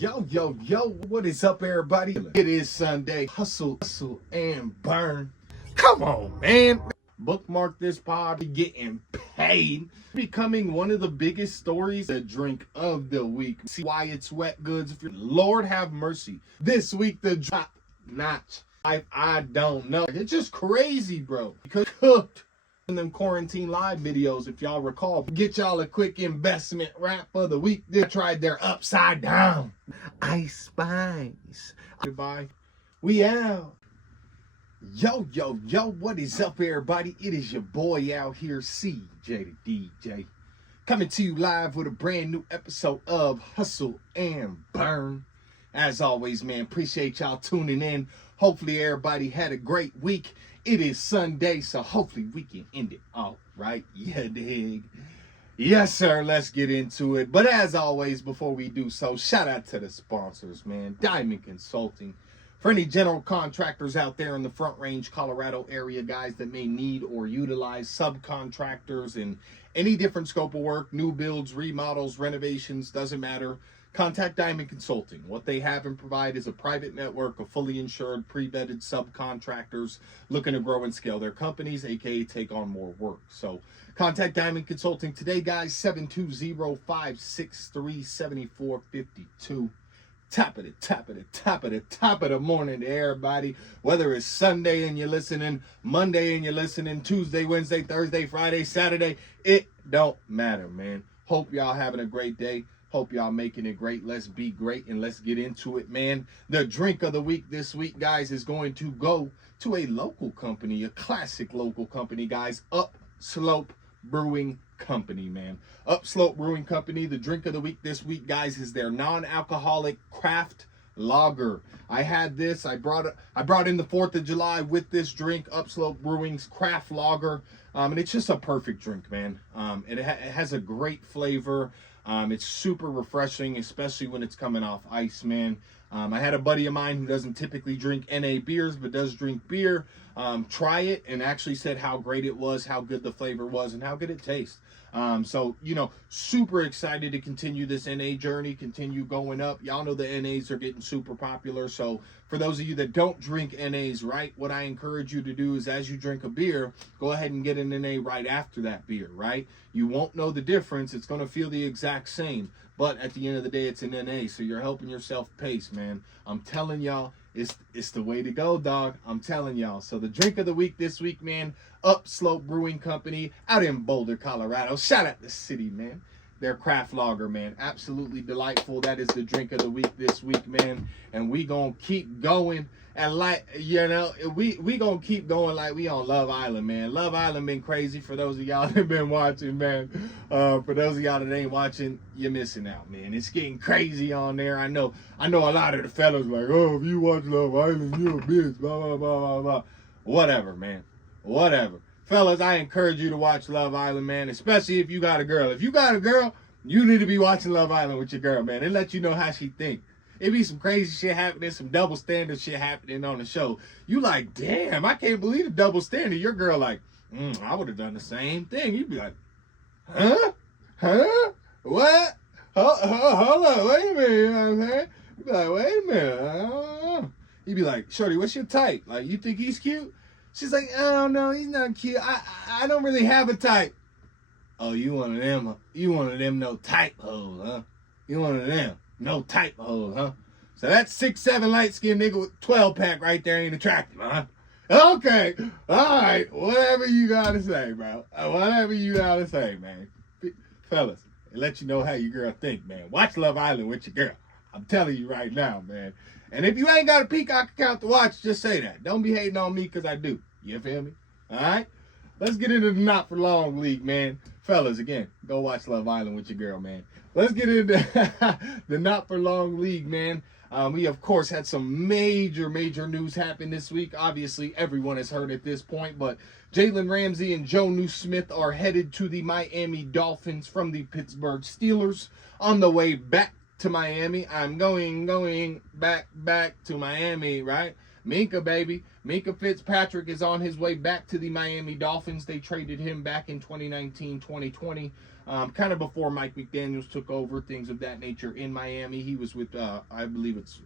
Yo, what is up, everybody? It is Sunday. Hustle, and burn. Come on, man. Bookmark this pod, getting paid. Becoming one of the biggest stories, the drink of the week. See why it's wet goods. Lord have mercy. This week, the drop notch. I don't know. It's just crazy, bro. Because cooked. In them quarantine live videos, if y'all recall, get y'all a quick investment wrap of the week. They tried their upside down ice spice. Goodbye. We out. Yo, what is up, everybody? It is your boy out here, CJ the DJ, coming to you live with a brand new episode of Hustle and Burn. As always, man, appreciate y'all tuning in. Hopefully everybody had a great week. It is Sunday, so hopefully we can end it all right. Yeah, dig. Yes, sir. Let's get into it. But as always, before we do so, shout out to the sponsors, man. Diamond Consulting. For any general contractors out there in the Front Range, Colorado area, guys that may need or utilize subcontractors in any different scope of work, new builds, remodels, renovations, doesn't matter. Contact Diamond Consulting. What they have and provide is a private network of fully insured, pre-vetted subcontractors looking to grow and scale their companies, aka take on more work. So contact Diamond Consulting today, guys. 720-563-7452. Top of the morning to everybody. Whether it's Sunday and you're listening, Monday and you're listening, Tuesday, Wednesday, Thursday, Friday, Saturday, it don't matter, man. Hope y'all having a great day. Hope y'all making it great. Let's be great and let's get into it, man. The drink of the week this week, guys, is going to go to a local company, a classic local company, guys. Upslope Brewing Company, man. Upslope Brewing Company. The drink of the week this week, guys, is their non-alcoholic craft lager. I had this. I brought in the 4th of July with this drink, Upslope Brewing's craft lager. And it's just a perfect drink, man. It has a great flavor. It's super refreshing, especially when it's coming off ice, man. I had a buddy of mine who doesn't typically drink NA beers, but does drink beer. Try it and actually said how great it was, how good the flavor was, and how good it tastes. So, you know, super excited to continue this NA journey, continue going up. Y'all know the NAs are getting super popular. So for those of you that don't drink NAs, right, what I encourage you to do is as you drink a beer, go ahead and get an NA right after that beer, right? You won't know the difference. It's going to feel the exact same. But at the end of the day, it's an NA. So you're helping yourself pace, man. I'm telling y'all, it's the way to go, dog. I'm telling y'all. So the drink of the week this week, man, Upslope Brewing Company out in Boulder, Colorado. Shout out the city, man. Their craft lager, man. Absolutely delightful. That is the drink of the week this week, man. And we gonna keep going. And like, you know, we gonna keep going like we on Love Island, man. Love Island been crazy for those of y'all that been watching, man. For those of y'all that ain't watching, you're missing out, man. It's getting crazy on there. I know a lot of the fellas like, oh, if you watch Love Island, you a bitch, blah, blah, blah, blah, blah. Whatever, man. Whatever. Fellas, I encourage you to watch Love Island, man, especially if you got a girl. If you got a girl, you need to be watching Love Island with your girl, man. It let you know how she think. It be some crazy shit happening, some double standard shit happening on the show. You like, damn, I can't believe the double standard. Your girl like, I would have done the same thing. You'd be like, huh? What? Hold on, wait a minute, you know what I'm saying? You'd be like, wait a minute. You'd be like, shorty, what's your type? Like, you think he's cute? She's like, I don't know, he's not cute. I don't really have a type. Oh, you one of them no type hoes, huh? You one of them no type hoes, huh? So that 6'7" light-skinned nigga with 12-pack right there ain't attractive, huh? Okay, all right, whatever you gotta say, bro. Whatever you gotta say, man. Fellas, it let you know how your girl think, man. Watch Love Island with your girl. I'm telling you right now, man. And if you ain't got a Peacock account to watch, just say that. Don't be hating on me because I do. You feel me? All right? Let's get into the Not For Long League, man. Fellas, again, go watch Love Island with your girl, man. Let's get into the Not For Long League, man. We, of course, had some major news happen this week. Obviously, everyone has heard at this point, but Jalen Ramsey and Joe Newsmith are headed to the Miami Dolphins from the Pittsburgh Steelers. On the way back to Miami, I'm going back to Miami, right? Minka, baby. Minka Fitzpatrick is on his way back to the Miami Dolphins. They traded him back in 2019, 2020. kind of before Mike McDaniels took over, things of that nature in Miami. He was with, I believe it's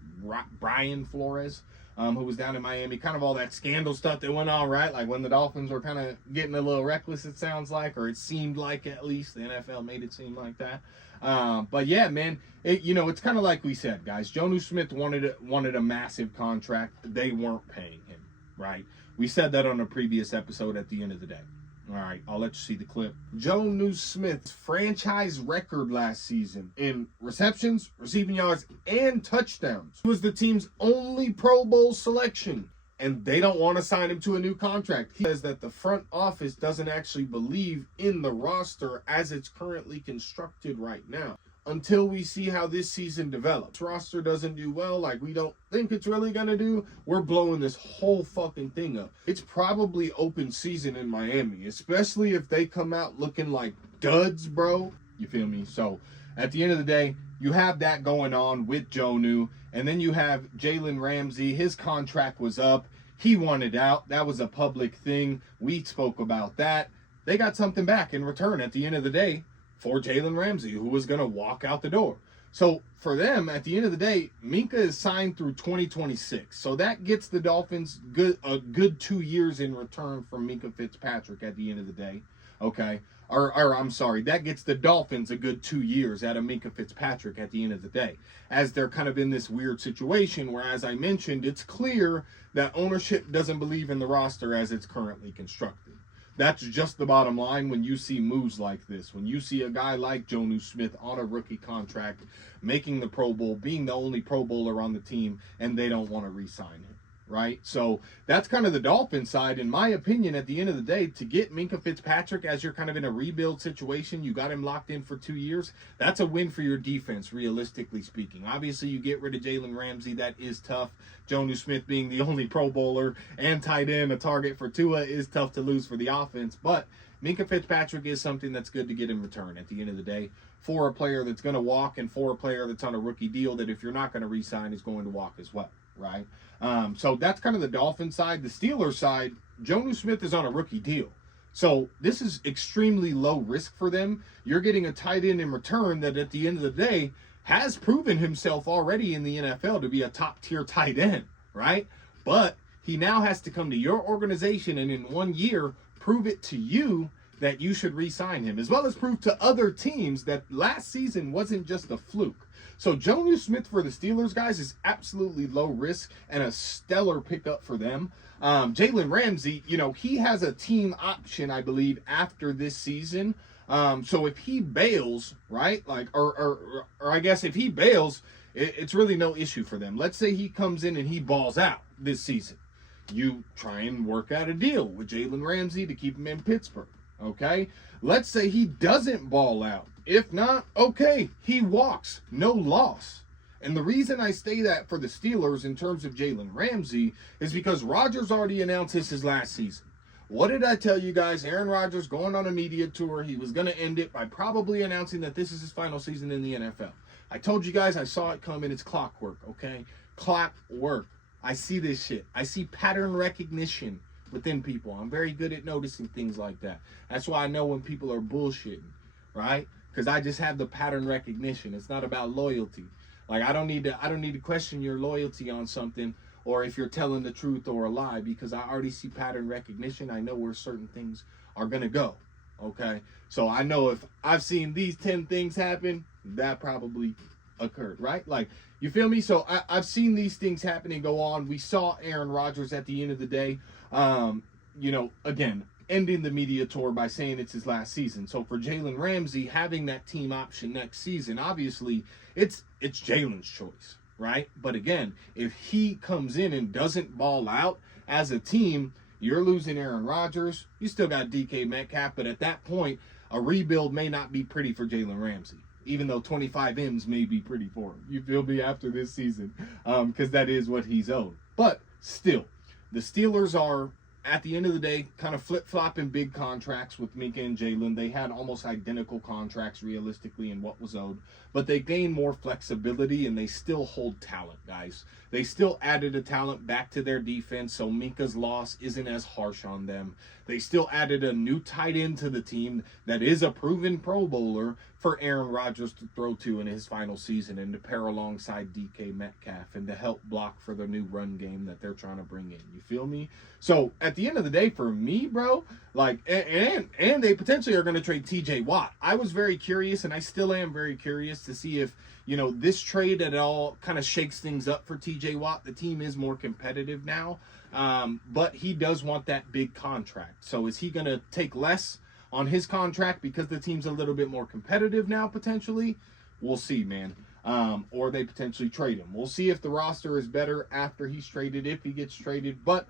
Brian Flores, who was down in Miami. Kind of all that scandal stuff that went on, right? Like when the Dolphins were kind of getting a little reckless, it sounds like, or it seemed like, at least the NFL made it seem like that. But yeah, man, it's kind of like we said, guys. Jonnu Smith wanted a massive contract. They weren't paying him, right? We said that on a previous episode at the end of the day. All right, I'll let you see the clip. Jonnu Smith's franchise record last season in receptions, receiving yards, and touchdowns. He was the team's only Pro Bowl selection, and they don't want to sign him to a new contract. He says that the front office doesn't actually believe in the roster as it's currently constructed right now. Until we see how this season develops. Roster doesn't do well, like we don't think it's really gonna do, we're blowing this whole fucking thing up. It's probably open season in Miami, especially if they come out looking like duds, bro. You feel me? So at the end of the day, you have that going on with Jonnu, and then you have Jalen Ramsey. His contract was up. He wanted out. That was a public thing. We spoke about that. They got something back in return at the end of the day for Jalen Ramsey, who was going to walk out the door. So for them, at the end of the day, Minkah is signed through 2026. So that gets the Dolphins a good 2 years in return from Minkah Fitzpatrick at the end of the day. Okay. Or I'm sorry, that gets the Dolphins a good 2 years out of Minkah Fitzpatrick at the end of the day. As they're kind of in this weird situation where, as I mentioned, it's clear that ownership doesn't believe in the roster as it's currently constructed. That's just the bottom line when you see moves like this. When you see a guy like Jonnu Smith on a rookie contract, making the Pro Bowl, being the only Pro Bowler on the team, and they don't want to re-sign him, right? So that's kind of the Dolphin side. In my opinion, at the end of the day, to get Minkah Fitzpatrick as you're kind of in a rebuild situation, you got him locked in for 2 years, that's a win for your defense, realistically speaking. Obviously, you get rid of Jalen Ramsey. That is tough. Jonnu Smith being the only Pro Bowler and tight end, a target for Tua, is tough to lose for the offense. But Minkah Fitzpatrick is something that's good to get in return at the end of the day for a player that's going to walk and for a player that's on a rookie deal that if you're not going to re-sign is going to walk as well, right? So that's kind of the Dolphin side. The Steelers side, Jonnu Smith is on a rookie deal. So this is extremely low risk for them. You're getting a tight end in return that at the end of the day has proven himself already in the NFL to be a top-tier tight end, right? But he now has to come to your organization and in 1 year prove it to you that you should re-sign him, as well as prove to other teams that last season wasn't just a fluke. So Jonnu Smith for the Steelers, guys, is absolutely low risk and a stellar pickup for them. Jalen Ramsey, he has a team option, I believe, after this season. So if he bails, right, or I guess if he bails, it's really no issue for them. Let's say he comes in and he balls out this season. You try and work out a deal with Jalen Ramsey to keep him in Pittsburgh, okay? Let's say he doesn't ball out. If not, okay, he walks, no loss. And the reason I say that for the Steelers in terms of Jalen Ramsey is because Rodgers already announced this his last season. What did I tell you guys? Aaron Rodgers going on a media tour. He was going to end it by probably announcing that this is his final season in the NFL. I told you guys I saw it coming. It's clockwork, okay? Clockwork. I see this shit. I see pattern recognition within people. I'm very good at noticing things like that. That's why I know when people are bullshitting, right? Because I just have the pattern recognition. It's not about loyalty. Like I don't need to question your loyalty on something or if you're telling the truth or a lie, because I already see pattern recognition. I know where certain things are going to go, okay? So I know if I've seen these 10 things happen, that probably occurred, right? Like, you feel me? So I've seen these things happen and go on. We saw Aaron Rodgers at the end of the day, again, ending the media tour by saying it's his last season. So for Jalen Ramsey, having that team option next season, obviously it's Jalen's choice, right? But again, if he comes in and doesn't ball out as a team, you're losing Aaron Rodgers. You still got DK Metcalf, but at that point, a rebuild may not be pretty for Jalen Ramsey, even though 25 M's may be pretty for him. You feel me? After this season, because that is what he's owed. But still, the Steelers are at the end of the day, kind of flip-flopping big contracts with Minka and Jalen. They had almost identical contracts realistically in what was owed, but they gained more flexibility and they still hold talent, guys. They still added a talent back to their defense, so Minka's loss isn't as harsh on them. They still added a new tight end to the team that is a proven Pro Bowler for Aaron Rodgers to throw to in his final season and to pair alongside DK Metcalf and to help block for the new run game that they're trying to bring in. You feel me? So at the end of the day, for me, bro, like, and they potentially are going to trade TJ Watt. I was very curious, and I still am very curious to see if, you know, this trade at all kind of shakes things up for TJ Watt. The team is more competitive now, but he does want that big contract. So is he going to take less on his contract because the team's a little bit more competitive now, potentially? We'll see, man. Or they potentially trade him. We'll see if the roster is better after he's traded, if he gets traded. But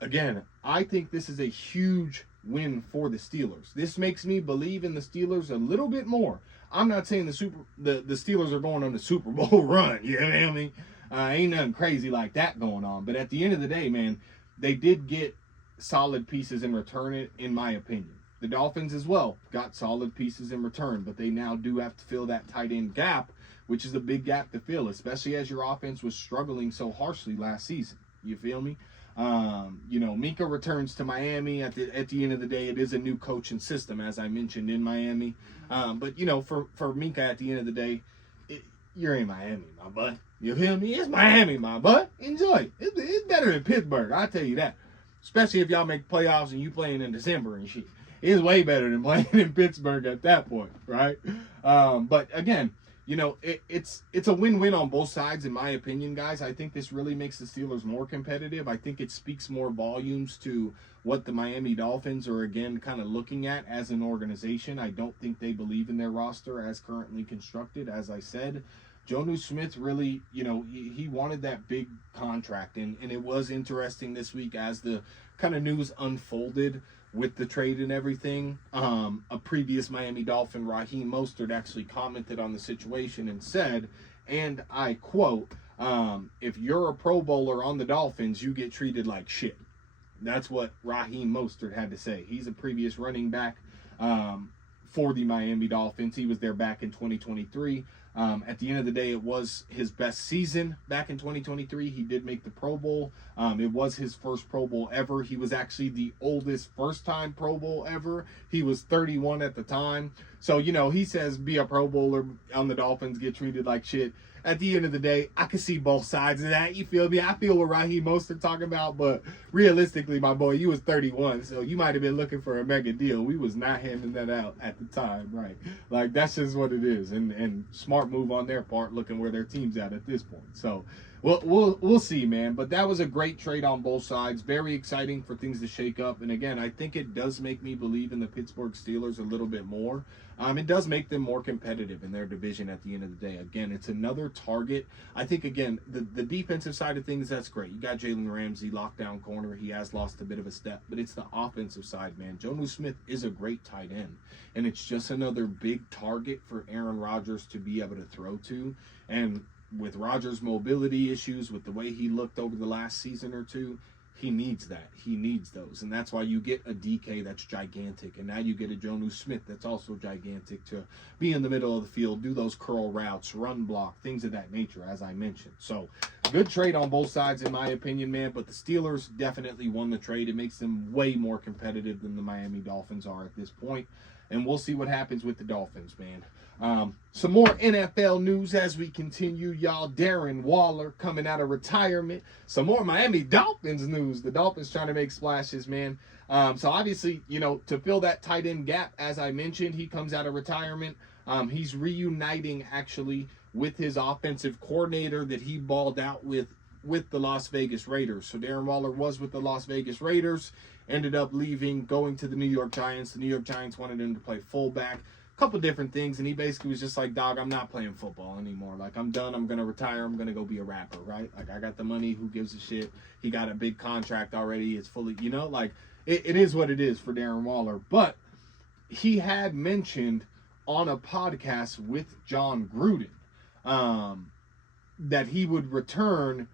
again, I think this is a huge win for the Steelers. This makes me believe in the Steelers a little bit more. I'm not saying the Steelers are going on the Super Bowl run. You know what I mean? Ain't nothing crazy like that going on. But at the end of the day, man, they did get solid pieces in return, in my opinion. The Dolphins as well got solid pieces in return, but they now do have to fill that tight end gap, which is a big gap to fill, especially as your offense was struggling so harshly last season. You feel me? You know, Minka returns to Miami. At the end of the day, it is a new coaching system, as I mentioned, in Miami. But, you know, for Minka, at the end of the day, you're in Miami, my bud. You feel me? It's Miami, my bud. Enjoy. It's better than Pittsburgh, I'll tell you that. Especially if y'all make playoffs and you playing in December and shit. It's way better than playing in Pittsburgh at that point, right? But again, you know, it's a win-win on both sides, in my opinion, guys. I think this really makes the Steelers more competitive. I think it speaks more volumes to what the Miami Dolphins are, again, kind of looking at as an organization. I don't think they believe in their roster as currently constructed, as I said. Jonnu Smith really, you know, he wanted that big contract, and it was interesting this week as the kind of news unfolded with the trade and everything. A previous Miami Dolphin, Raheem Mostert, actually commented on the situation and said, and I quote, if you're a Pro Bowler on the Dolphins, you get treated like shit. That's what Raheem Mostert had to say. He's a previous running back for the Miami Dolphins. He was there back in 2023. At the end of the day, it was his best season back in 2023. He did make the Pro Bowl. It was his first Pro Bowl ever. He was actually the oldest first-time Pro Bowl ever. He was 31 at the time. So, you know, he says be a Pro Bowler on the Dolphins, get treated like shit. At the end of the day, I can see both sides of that. You feel me? I feel what Raheem Mostert talking about, but realistically, my boy, you was 31, so you might have been looking for a mega deal. We was not handing that out at the time, right? Like, that's just what it is, and smart move on their part, looking where their team's at this point. So we'll see, man. But that was a great trade on both sides. Very exciting for things to shake up. And again, I think it does make me believe in the Pittsburgh Steelers a little bit more. It does make them more competitive in their division at the end of the day. Again, it's another target. I think, again, the defensive side of things, that's great. You got Jalen Ramsey, lockdown corner. He has lost a bit of a step. But it's the offensive side, man. Jonnu Smith is a great tight end. And it's just another big target for Aaron Rodgers to be able to throw to. And with Rodgers' mobility issues, with the way he looked over the last season or two, he needs that. He needs those. And that's why you get a DK that's gigantic. And now you get a Jonnu Smith that's also gigantic to be in the middle of the field, do those curl routes, run block, things of that nature, as I mentioned. So, good trade on both sides, in my opinion, man. But the Steelers definitely won the trade. It makes them way more competitive than the Miami Dolphins are at this point. And we'll see what happens with the Dolphins, man. Some more NFL news as we continue, y'all. Darren Waller coming out of retirement. Some more Miami Dolphins news. The Dolphins trying to make splashes, man. So obviously, you know, to fill that tight end gap, as I mentioned, he comes out of retirement. He's reuniting, actually, with his offensive coordinator that he balled out with the Las Vegas Raiders. So Darren Waller was with the Las Vegas Raiders, ended up leaving, going to the New York Giants. The New York Giants wanted him to play fullback. Couple different things, and he basically was just like, dog, I'm not playing football anymore. Like, I'm done. I'm gonna retire. I'm gonna go be a rapper, right? Like, I got the money. Who gives a shit? He got a big contract already. It's fully, you know, like, it is what it is for Darren Waller. But he had mentioned on a podcast with John Gruden that he would return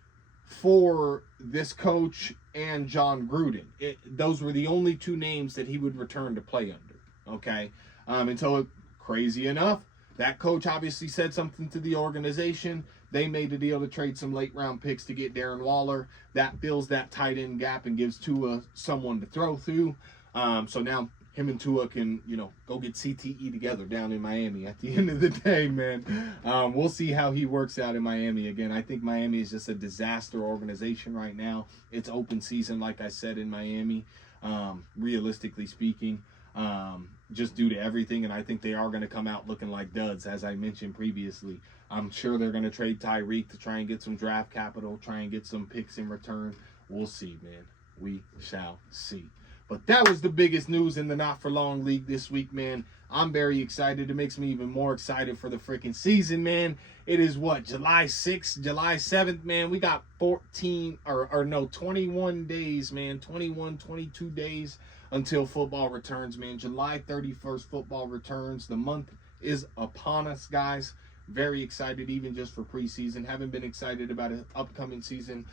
for this coach and John Gruden. Those were the only two names that he would return to play under. Okay, and so crazy enough, that coach obviously said something to the organization. They made a deal to trade some late round picks to get Darren Waller. That fills that tight end gap and gives Tua someone to throw through. So now him and Tua can, go get CTE together down in Miami at the end of the day, man. We'll see how he works out in Miami. Again, I think Miami is just a disaster organization right now. It's open season, like I said, in Miami, realistically speaking, just due to everything. And I think they are going to come out looking like duds, as I mentioned previously. I'm sure they're going to trade Tyreek to try and get some draft capital, try and get some picks in return. We'll see, man. We shall see. But that was the biggest news in the Not For Long League this week, man. I'm very excited. It makes me even more excited for the freaking season, man. It is July 6th, July 7th, man. We got 21 days, man. 22 days until football returns, man. July 31st, football returns. The month is upon us, guys. Very excited, even just for preseason. Haven't been excited about an upcoming season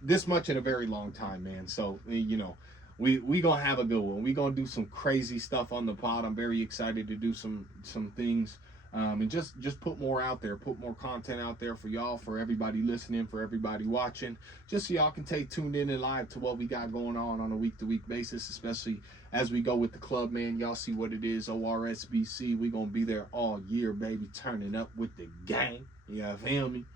this much in a very long time, man. So, we gonna have a good one. We gonna do some crazy stuff on the pod. I'm very excited to do some things and just put more out there, put more content out there for y'all, for everybody listening, for everybody watching, just so y'all can stay tuned in and live to what we got going on a week-to-week basis, especially as we go with the club, man. Y'all see what it is, ORSBC. We gonna be there all year, baby, turning up with the gang. You feel me?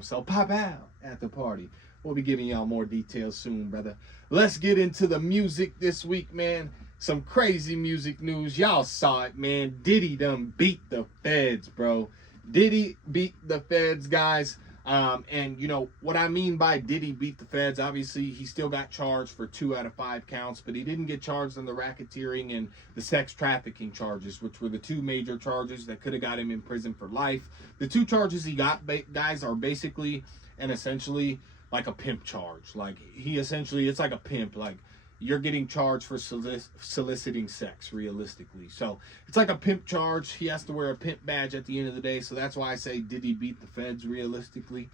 So pop out at the party. We'll be giving y'all more details soon, brother. Let's get into the music this week, man. Some crazy music news. Y'all saw it, man. Diddy done beat the feds, bro. Diddy beat the feds, guys. And what I mean by Diddy beat the feds, obviously he still got charged for 2 out of 5 counts, but he didn't get charged on the racketeering and the sex trafficking charges, which were the 2 major charges that could have got him in prison for life. The 2 charges he got, guys, are basically and essentially like a pimp charge. Like it's like a pimp. Like you're getting charged for soliciting sex, realistically. So it's like a pimp charge. He has to wear a pimp badge at the end of the day. So that's why I say, did he beat the feds, realistically?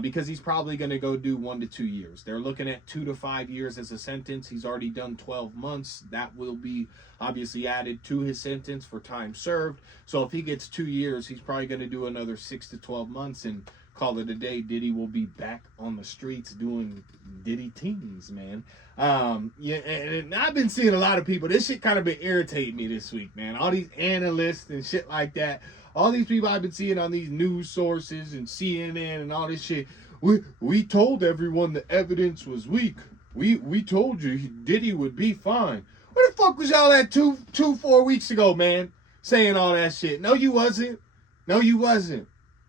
Because he's probably going to go do 1 to 2 years. They're looking at 2 to 5 years as a sentence. He's already done 12 months. That will be obviously added to his sentence for time served. So if he gets 2 years, he's probably going to do another 6 to 12 months and call it a day. Diddy will be back on the streets doing Diddy things, man. Yeah, and I've been seeing a lot of people. This shit kind of been irritating me this week, man. All these analysts and shit like that. All these people I've been seeing on these news sources and CNN and all this shit. We told everyone the evidence was weak. We told you Diddy would be fine. Where the fuck was y'all at 4 weeks ago, man? Saying all that shit. No, you wasn't. No, you wasn't.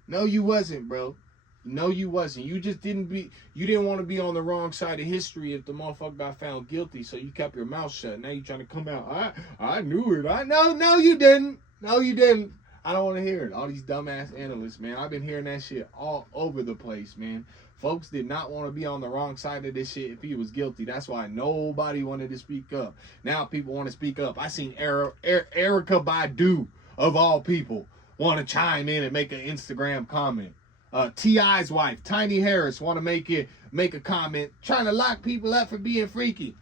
No, you wasn't, bro. No, you wasn't. You didn't want to be on the wrong side of history if the motherfucker got found guilty, so you kept your mouth shut. Now you trying to come out. I knew it. No, you didn't. No, you didn't. I don't want to hear it. All these dumbass analysts, man. I've been hearing that shit all over the place, man. Folks did not want to be on the wrong side of this shit if he was guilty. That's why nobody wanted to speak up. Now people want to speak up. I seen Erykah Badu, of all people, want to chime in and make an Instagram comment. T.I.'s wife, Tiny Harris, want to make a comment trying to lock people up for being freaky.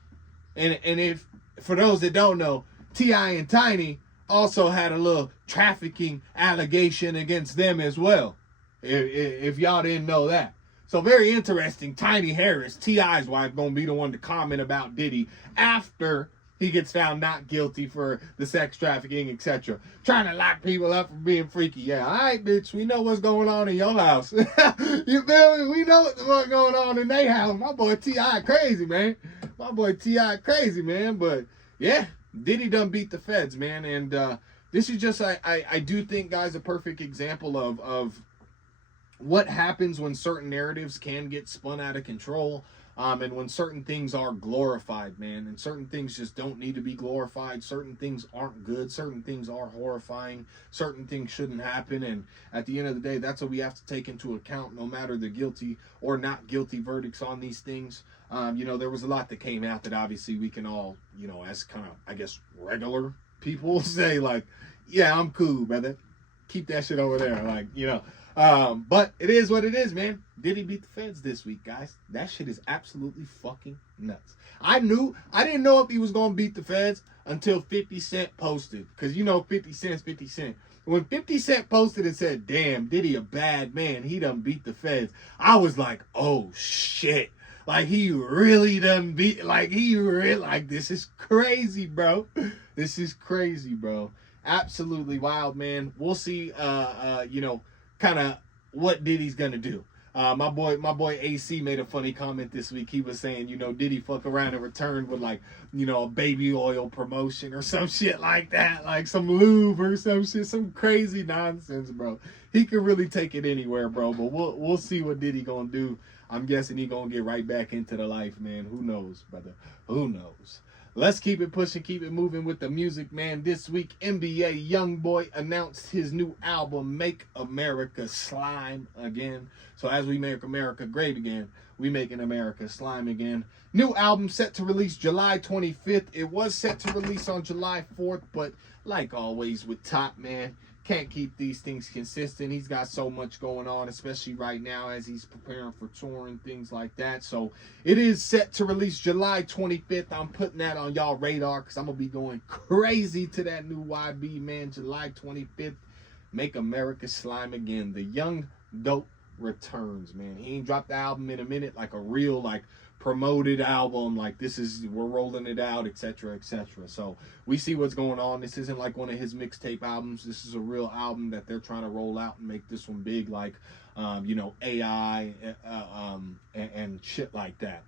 And if, for those that don't know, T.I. and Tiny also had a little trafficking allegation against them as well, if y'all didn't know that. So very interesting. Tiny Harris, T.I.'s wife, gonna be the one to comment about Diddy after he gets found not guilty for the sex trafficking, etc. Trying to lock people up for being freaky. Yeah, all right, bitch. We know what's going on in your house. You feel me? We know what's going on in their house. My boy T.I. crazy, man. My boy T.I. crazy, man. But, yeah, Diddy done beat the feds, man. And this is just, I do think, guys, a perfect example of what happens when certain narratives can get spun out of control. And when certain things are glorified, man, and certain things just don't need to be glorified. Certain things aren't good. Certain things are horrifying. Certain things shouldn't happen. And at the end of the day, that's what we have to take into account, no matter the guilty or not guilty verdicts on these things. There was a lot that came out that obviously we can all, as kind of, I guess, regular people say, like, yeah, I'm cool, brother. Keep that shit over there. Like, But it is what it is, man. Diddy beat the feds this week, guys. That shit is absolutely fucking nuts. I didn't know if he was gonna beat the feds until 50 Cent posted. Cause you know 50 Cent's 50 Cent. When 50 Cent posted and said, damn, Diddy a bad man, he done beat the feds, I was like, oh shit. Like he really done beat, like this is crazy, bro. This is crazy, bro. Absolutely wild, man. We'll see you know, kind of what Diddy's gonna do. My boy AC made a funny comment this week. He was saying, you know, Diddy fuck around and return with like, you know, a baby oil promotion or some shit like that, like some lube or some shit, some crazy nonsense, bro. He could really take it anywhere, bro. But we'll see what Diddy gonna do. I'm guessing he gonna get right back into the life, man. Who knows, brother? Who knows? Let's keep it pushing, keep it moving with the music, man. This week, NBA YoungBoy announced his new album, Make America Slime Again. So as we make America great again, we making America slime again. New album set to release July 25th. It was set to release on July 4th, but like always with Top, man, can't keep these things consistent. He's got so much going on, especially right now as he's preparing for touring, things like that. So it is set to release July 25th. I'm putting that on y'all radar because I'm going to be going crazy to that new YB, man. July 25th, Make America Slime Again. The Young Dope returns, man. He ain't dropped the album in a minute, like a real, like, promoted album, like this is, we're rolling it out, etc, etc. So we see what's going on. This isn't like one of his mixtape albums. This is a real album that they're trying to roll out and make this one big, like you know, AI and shit like that.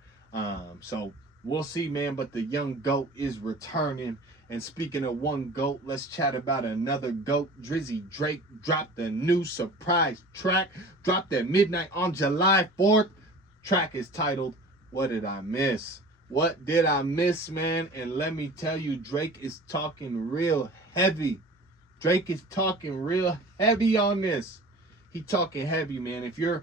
So we'll see, man. But the young GOAT is returning. And speaking of one GOAT, let's chat about another GOAT. Drizzy Drake dropped a new surprise track, dropped at midnight on July 4th. Track is titled What Did I Miss? What did I miss, man? And let me tell you, Drake is talking real heavy. Drake is talking real heavy on this. He talking heavy, man. If you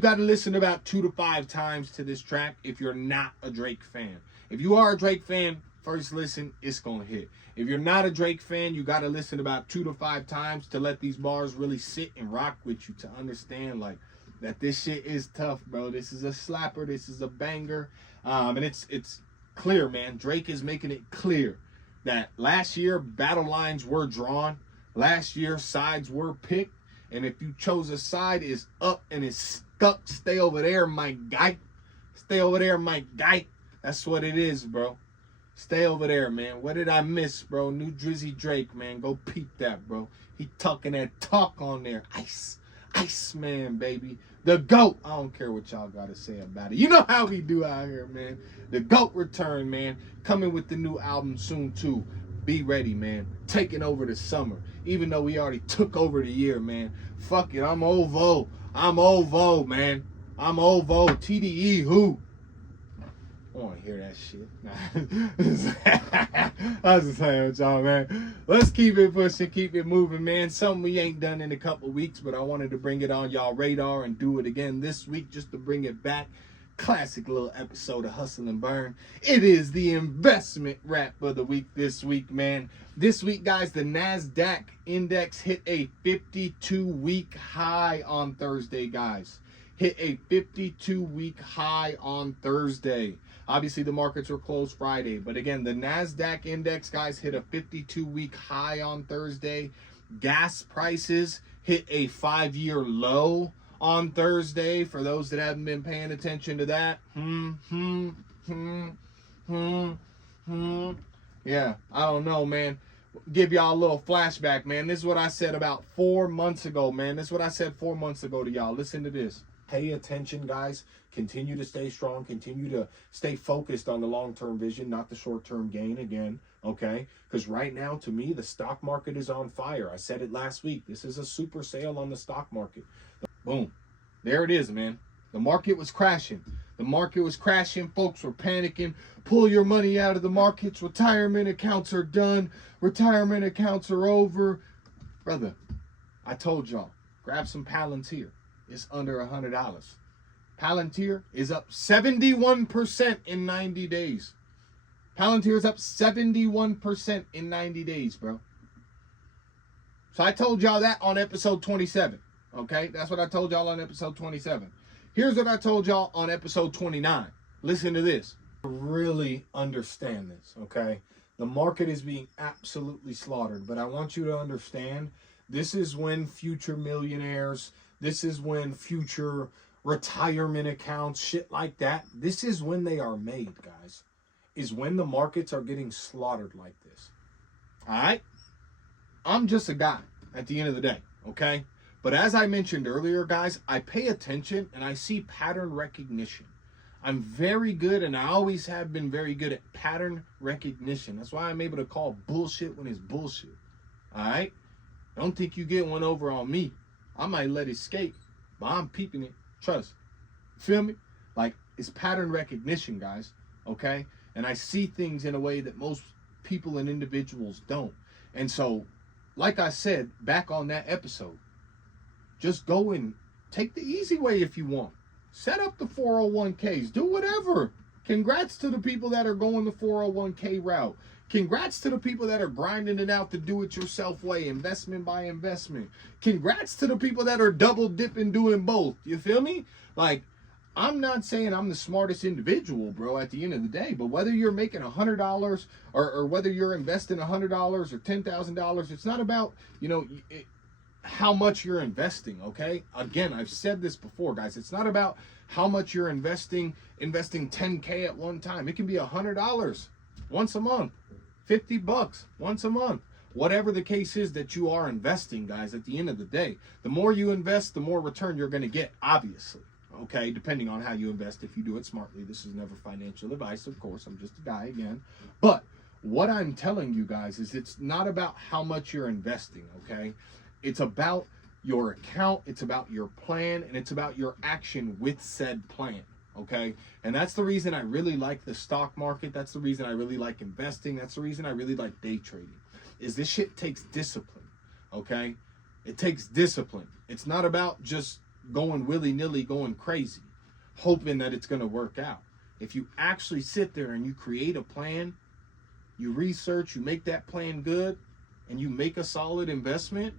got to listen about 2 to 5 times to this track if you're not a Drake fan. If you are a Drake fan, first listen, it's gonna hit. If you're not a Drake fan, you got to listen about 2 to 5 times to let these bars really sit and rock with you, to understand like that this shit is tough, bro. This is a slapper. This is a banger. And it's clear, man. Drake is making it clear that last year battle lines were drawn. Last year sides were picked. And if you chose a side, it's up and it's stuck. Stay over there, my guy. Stay over there, my guy. That's what it is, bro. Stay over there, man. What did I miss, bro? New Drizzy Drake, man. Go peep that, bro. He talking that talk on there. Ice man, baby. The GOAT. I don't care what y'all got to say about it. You know how we do out here, man. The GOAT return, man. Coming with the new album soon, too. Be ready, man. Taking over the summer. Even though we already took over the year, man. Fuck it. I'm OVO. I'm OVO, man. I'm OVO. TDE who? I want to hear that shit. I was just saying with y'all, man. Let's keep it pushing, keep it moving, man. Something we ain't done in a couple weeks, but I wanted to bring it on y'all radar and do it again this week just to bring it back. Classic little episode of Hustle and Burn. It is the investment rap of the week this week, man. This week, guys, the NASDAQ index hit a 52-week high on Thursday, guys. Hit a 52-week high on Thursday. Obviously, the markets were closed Friday. But again, the NASDAQ index, guys, hit a 52-week high on Thursday. Gas prices hit a 5-year low on Thursday. For those that haven't been paying attention to that. Yeah, I don't know, man. Give y'all a little flashback, man. This is what I said about 4 months ago, man. This is what I said 4 months ago to y'all. Listen to this. Pay attention, guys. Continue to stay strong. Continue to stay focused on the long-term vision, not the short-term gain again, okay? Because right now, to me, the stock market is on fire. I said it last week. This is a super sale on the stock market. Boom. There it is, man. The market was crashing. The market was crashing. Folks were panicking. Pull your money out of the markets. Retirement accounts are done. Retirement accounts are over. Brother, I told y'all, grab some Palantir. It's under $100. Palantir is up 71% in 90 days. Palantir is up 71% in 90 days, bro. So I told y'all that on episode 27. Okay, that's what I told y'all on episode 27. Here's what I told y'all on episode 29. Listen to this. Really understand this, okay? The market is being absolutely slaughtered, but I want you to understand this is when future millionaires, this is when future retirement accounts, shit like that, this is when they are made, guys. Is when the markets are getting slaughtered like this. All right? I'm just a guy at the end of the day, okay? But as I mentioned earlier, guys, I pay attention and I see pattern recognition. I'm very good, and I always have been very good at pattern recognition. That's why I'm able to call bullshit when it's bullshit. All right? Don't think you get one over on me. I might let it escape, but I'm peeping it. Trust. Feel me? Like, it's pattern recognition, guys. Okay? And I see things in a way that most people and individuals don't. And so, like I said back on that episode, just go and take the easy way if you want. Set up the 401ks. Do whatever. Congrats to the people that are going the 401k route. Congrats to the people that are grinding it out the do-it-yourself way, investment by investment. Congrats to the people that are double dipping doing both. You feel me? Like, I'm not saying I'm the smartest individual, bro, at the end of the day, but whether you're making $100 or whether you're investing $100 or $10,000, it's not about, how much you're investing, okay? Again, I've said this before, guys. It's not about how much you're investing 10K at one time. It can be $100 once a month, $50 once a month. Whatever the case is that you are investing, guys, at the end of the day, the more you invest, the more return you're going to get, obviously, okay? Depending on how you invest, if you do it smartly. This is never financial advice, of course. I'm just a guy again. But what I'm telling you guys is it's not about how much you're investing, okay? It's about your account, it's about your plan, and it's about your action with said plan, okay? And that's the reason I really like the stock market. That's the reason I really like investing. That's the reason I really like day trading, is this shit takes discipline, okay? It takes discipline. It's not about just going willy-nilly, going crazy, hoping that it's going to work out. If you actually sit there and you create a plan, you research, you make that plan good, and you make a solid investment,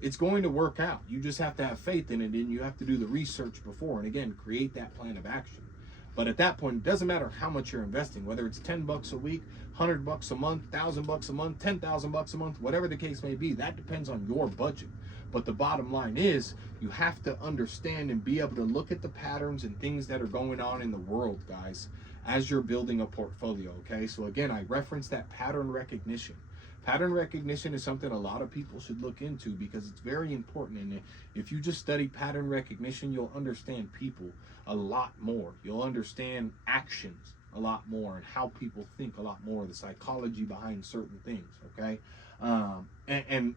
it's going to work out. You just have to have faith in it, and you have to do the research before, and again, create that plan of action. But at that point, it doesn't matter how much you're investing, whether it's $10 a week, $100 a month, $1,000 a month, $10,000 a month, whatever the case may be, that depends on your budget. But the bottom line is, you have to understand and be able to look at the patterns and things that are going on in the world, guys, as you're building a portfolio, okay? So again, I reference that pattern recognition. Pattern recognition is something a lot of people should look into because it's very important. And if you just study pattern recognition, you'll understand people a lot more. You'll understand actions a lot more and how people think a lot more, the psychology behind certain things, okay? And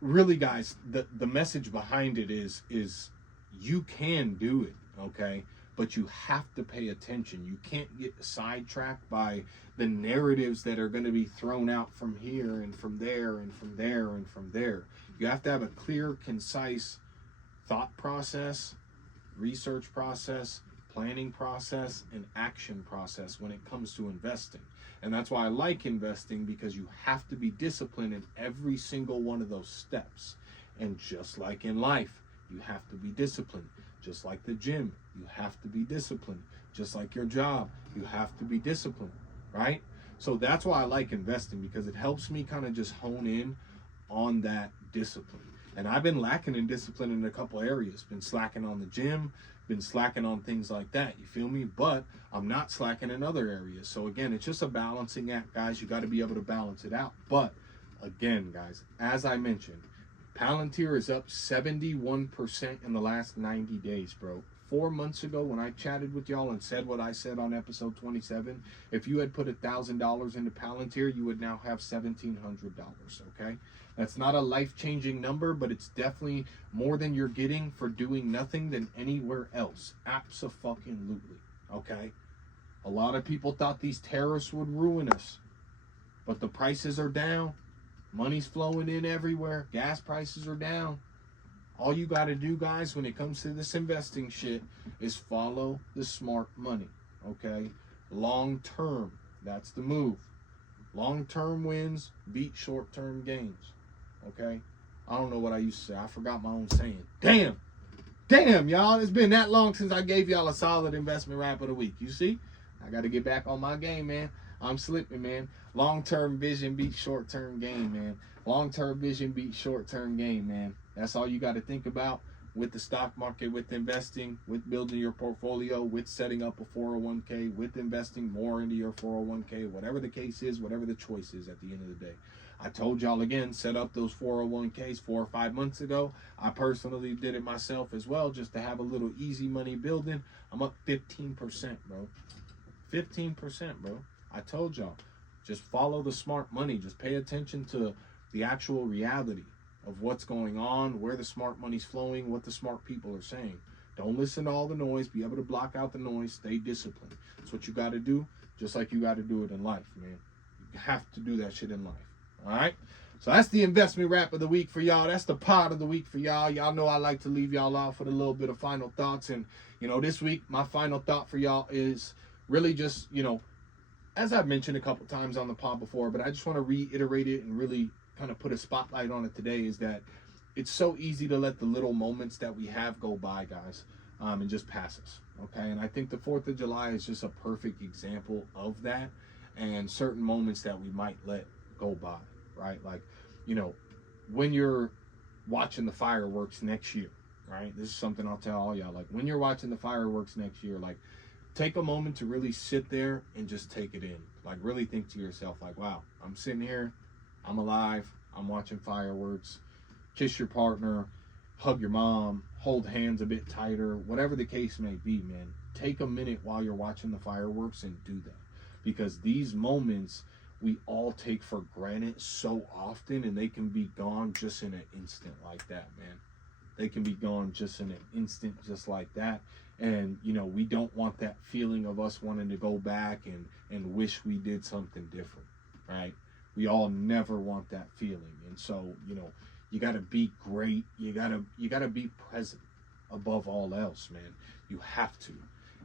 really, guys, the message behind it is you can do it, okay? But you have to pay attention. You can't get sidetracked by the narratives that are going to be thrown out from here and from there and from there and from there. You have to have a clear, concise thought process, research process, planning process, and action process when it comes to investing. And that's why I like investing, because you have to be disciplined in every single one of those steps. And just like in life, you have to be disciplined. Just like the gym, you have to be disciplined. Just like your job, you have to be disciplined, right? So that's why I like investing, because it helps me kind of just hone in on that discipline. And I've been lacking in discipline in a couple areas. Been slacking on the gym, been slacking on things like that, you feel me? But I'm not slacking in other areas. So again, it's just a balancing act, guys. You got to be able to balance it out. But again, guys, as I mentioned, Palantir is up 71% in the last 90 days, bro. 4 months ago, when I chatted with y'all and said what I said on episode 27, if you had put $1,000 into Palantir, you would now have $1,700, okay? That's not a life-changing number, but it's definitely more than you're getting for doing nothing than anywhere else. Abso-fucking-lutely, okay? A lot of people thought these tariffs would ruin us, but the prices are down. Money's flowing in everywhere. Gas prices are down. All you got to do, guys, when it comes to this investing shit is follow the smart money, okay? Long term, that's the move. Long term wins beat short term gains, okay? I don't know what I used to say. I forgot my own saying. Damn, y'all. It's been that long since I gave y'all a solid investment wrap of the week. You see? I got to get back on my game, man. I'm slipping, man. Long-term vision beats short-term gain, man. Long-term vision beats short-term gain, man. That's all you got to think about with the stock market, with investing, with building your portfolio, with setting up a 401k, with investing more into your 401k, whatever the case is, whatever the choice is at the end of the day. I told y'all again, set up those 401ks 4 or 5 months ago. I personally did it myself as well, just to have a little easy money building. I'm up 15%, bro. 15%, bro. I told y'all, just follow the smart money. Just pay attention to the actual reality of what's going on, where the smart money's flowing, what the smart people are saying. Don't listen to all the noise. Be able to block out the noise. Stay disciplined. That's what you got to do, just like you got to do it in life, man. You have to do that shit in life. All right, so that's the investment wrap of the week for y'all. That's the pod of the week for y'all. Y'all know I like to leave y'all off with a little bit of final thoughts. And, you know, this week, my final thought for y'all is really just, you know, as I've mentioned a couple times on the pod before, but I just want to reiterate it and really kind of put a spotlight on it today, is that it's so easy to let the little moments that we have go by, guys, and just pass us. Okay, and I think the 4th of July is just a perfect example of that, and certain moments that we might let go by, right? Like, you know, when you're watching the fireworks next year, right? This is something I'll tell all y'all. Like, when you're watching the fireworks next year, like, take a moment to really sit there and just take it in. Like, really think to yourself, like, wow, I'm sitting here, I'm alive, I'm watching fireworks. Kiss your partner, hug your mom, hold hands a bit tighter, whatever the case may be, man. Take a minute while you're watching the fireworks and do that, because these moments we all take for granted so often, and they can be gone just in an instant like that, man. They can be gone just in an instant, just like that. And, you know, we don't want that feeling of us wanting to go back and wish we did something different, right? We all never want that feeling. And so, you know, you got to be great. You got to be present above all else, man. You have to.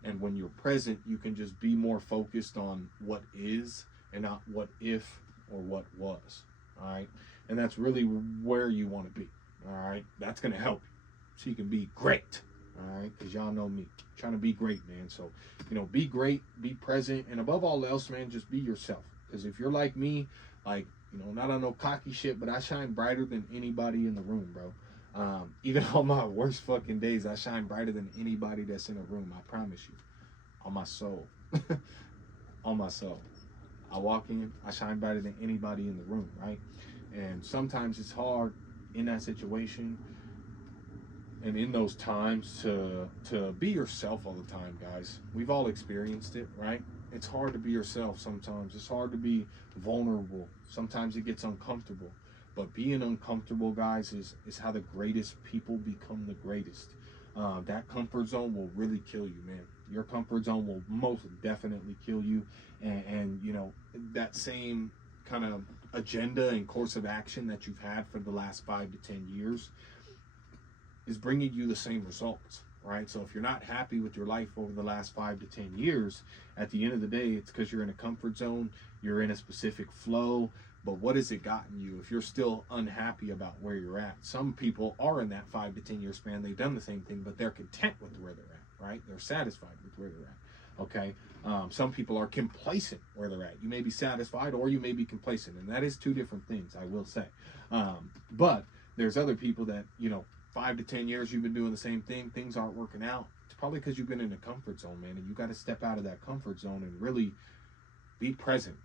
And when you're present, you can just be more focused on what is and not what if or what was, all right? And that's really where you want to be, all right? That's going to help you so you can be great, all right? Because y'all know me, trying to be great, man. So, you know, be great, be present, and above all else, man, just be yourself. Because if you're like me, like, you know, not on no cocky shit, but I shine brighter than anybody in the room, bro. Even on my worst fucking days, I shine brighter than anybody that's in a room, I promise you. On my soul. On my soul. I walk in, I shine brighter than anybody in the room, right? And sometimes it's hard in that situation and in those times to be yourself all the time, guys. We've all experienced it, right? It's hard to be yourself sometimes. It's hard to be vulnerable. Sometimes it gets uncomfortable. But being uncomfortable, guys, is how the greatest people become the greatest. That comfort zone will really kill you, man. Your comfort zone will most definitely kill you. And you know, that same kind of agenda and course of action that you've had for the last 5 to 10 years is bringing you the same results, right? So if you're not happy with your life over the last 5 to 10 years, at the end of the day, it's because you're in a comfort zone, you're in a specific flow. But what has it gotten you if you're still unhappy about where you're at? Some people are in that 5 to 10 year span. They've done the same thing, but they're content with where they're at, right? They're satisfied with where they're at. Okay. Some people are complacent where they're at. You may be satisfied or you may be complacent, and that is two different things, I will say. But there's other people that, you know, 5 to 10 years you've been doing the same thing, things aren't working out. It's probably because you've been in a comfort zone, man, and you got to step out of that comfort zone and really be present.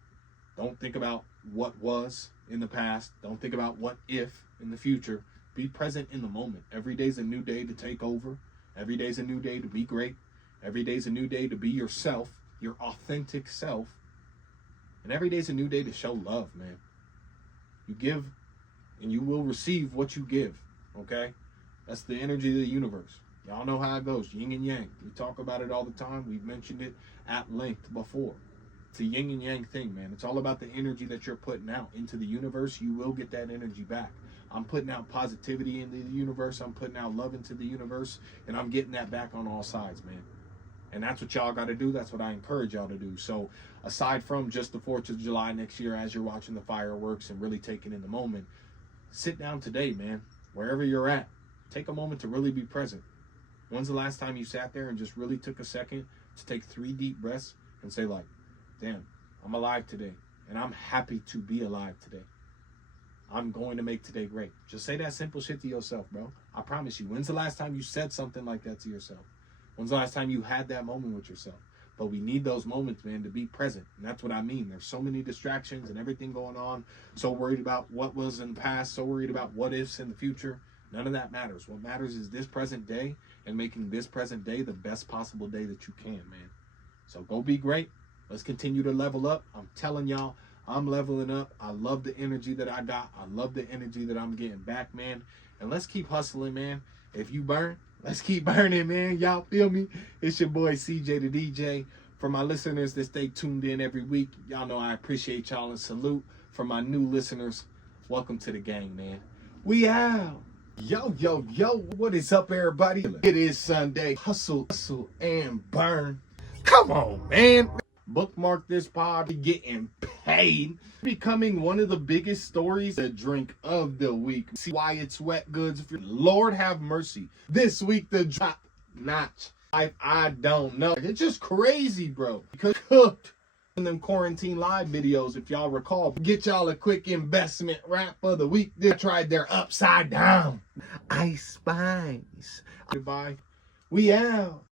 Don't think about what was in the past. Don't think about what if in the future. Be present in the moment. Every day's a new day to take over. Every day's a new day to be great. Every day's a new day to be yourself, your authentic self. And every day's a new day to show love, man. You give and you will receive what you give, okay? That's the energy of the universe. Y'all know how it goes, yin and yang. We talk about it all the time. We've mentioned it at length before. It's a yin and yang thing, man. It's all about the energy that you're putting out into the universe. You will get that energy back. I'm putting out positivity into the universe. I'm putting out love into the universe. And I'm getting that back on all sides, man. And that's what y'all got to do. That's what I encourage y'all to do. So aside from just the 4th of July next year, as you're watching the fireworks and really taking in the moment, sit down today, man, wherever you're at. Take a moment to really be present. When's the last time you sat there and just really took a second to take 3 deep breaths and say like, damn, I'm alive today and I'm happy to be alive today. I'm going to make today great. Just say that simple shit to yourself, bro. I promise you. When's the last time you said something like that to yourself? When's the last time you had that moment with yourself? But we need those moments, man, to be present. And that's what I mean. There's so many distractions and everything going on. So worried about what was in the past. So worried about what ifs in the future. None of that matters. What matters is this present day and making this present day the best possible day that you can, man. So go be great. Let's continue to level up. I'm telling y'all, I'm leveling up. I love the energy that I got. I love the energy that I'm getting back, man. And let's keep hustling, man. If you burn, let's keep burning, man. Y'all feel me? It's your boy CJ the DJ. For my listeners that stay tuned in every week, y'all know I appreciate y'all and salute. For my new listeners, welcome to the gang, man. We out. Yo, yo, yo, what is up, everybody? It is Sunday. Hustle, and burn. Come on, man. Bookmark this pod. Be getting paid. Becoming one of the biggest stories, the drink of the week. See why it's wet goods. Lord have mercy. This week, the drop notch. I don't know. It's just crazy, bro. Because cooked in them quarantine live videos, if y'all recall. Get y'all a quick investment wrap of the week. They tried their upside down. Ice Spice. Goodbye. We out.